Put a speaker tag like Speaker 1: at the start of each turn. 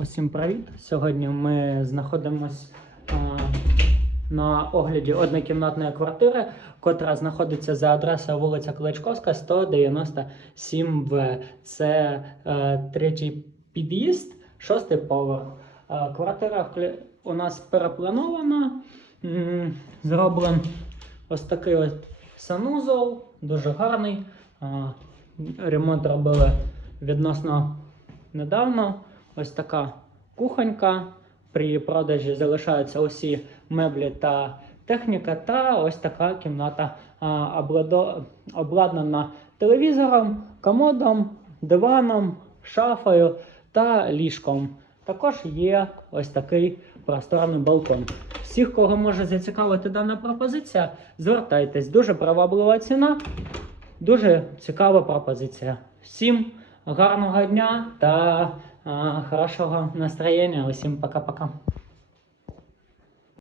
Speaker 1: Усім привіт! Сьогодні ми знаходимось а, на огляді однокімнатної квартири, котра знаходиться за адресою вулиця Кличковська, 197В. Це е, третій під'їзд, шостий поверх. Е, квартира у нас перепланована. М, Зроблен ось такий ось санузол, дуже гарний. А, Ремонт робили відносно недавно. Ось така кухонька. При продажі залишаються усі меблі та техніка, та ось така кімната обладнана телевізором, комодом, диваном, шафою та ліжком. Також є ось такий просторний балкон. Всіх, кого може зацікавити дана пропозиція, звертайтесь. Дуже приваблива ціна, дуже цікава пропозиція. Всім гарного дня та а, хорошого настроєння. Усім пока-пока.